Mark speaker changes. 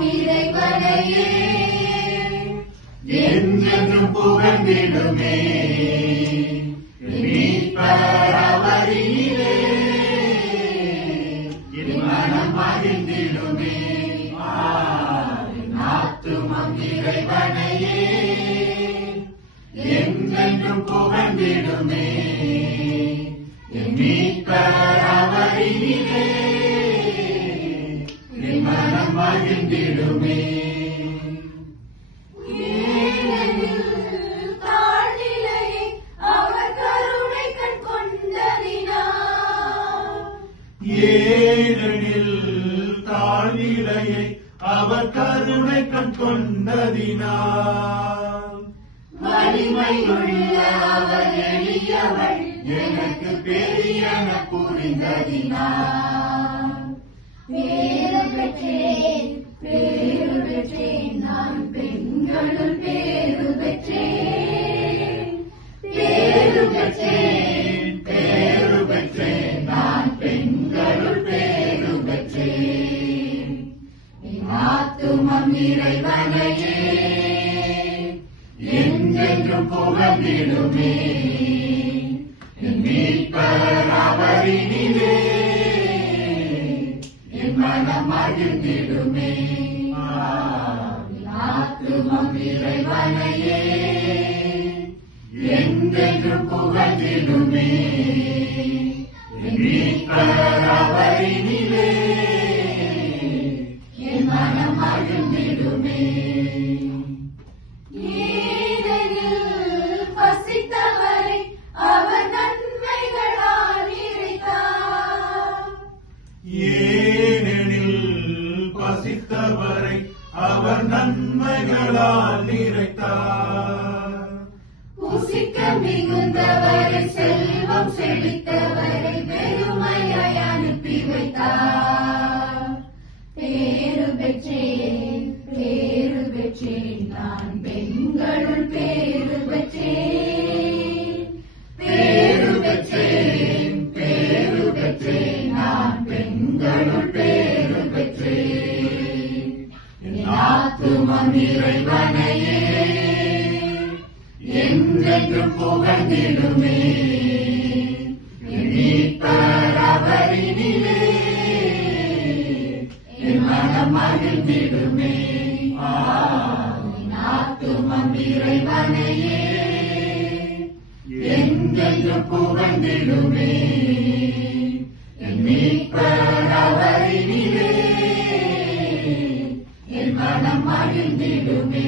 Speaker 1: இறைவனையே
Speaker 2: என்றென்றும் புகழ்ந்திடுமே. மீட்பர் அவரிலே என் மனம் மகிழ்ந்திடுமே நாத்துமம் இறைவனையே என்றென்றும் புகழ்ந்திடுமே. என் மீட்பர் அவரிலே என் மனம் மகிழ்ந்திடுமே.
Speaker 1: ஏனெனில் தாழ்நிலையை அவர் கருணை கண்
Speaker 2: கொண்டதினால்
Speaker 1: வலிமையுள்ள அவர் எளியவள்
Speaker 2: எனக்கு பெரியன புரிந்ததினால்.
Speaker 1: பேரு பெற்றேன் பேரு பெற்றேன் நான் பெண்களும் பேரு பெற்றேன். பேரு பெற்றேன் ஆத்துமம் இறைவனையே.
Speaker 2: என்றென்றும் புகழ்ந்திடுமே என் மீட்பர் அவரினிலே. என் மனம் மகிழ்ந்திடுமே. ஆத்துமம் இறைவனையே. என்றென்றும் புகழ்ந்திடுமே என் மீட்பர் அவரினிலே. என் மனம் மகிழ்ந்திடுமே
Speaker 1: ஏனெனில் பசித்தவரை அவர் நன்மைகளால் நிறைத்தார்
Speaker 2: ஏனெனில் பசித்தவரை அவர் நன்மைகளால் நிறைத்தார்
Speaker 1: புசிக்க மிகுந்தவரை செல்வம் செழித்தவரை. பெற்றேன் பேரு பெற்றேன் நான் பெண்களுள் பேரு பெற்றேன் பேரு பெற்றேன் பேரு பெற்றேன் நான் பெண்களுள் பேரு பெற்றேன் என் ஆத்துமம் இறைவனையே
Speaker 2: என்றென்றும் புகழ்ந்திடுமே. என் மனம் மகிழ்ந்திடுமே ஆத்துமம் இறைவனையே என்றென்றும் புகழ்ந்திடுமே என் மீட்பர் அவரினிலே என் மனம் மகிழ்ந்திடுமே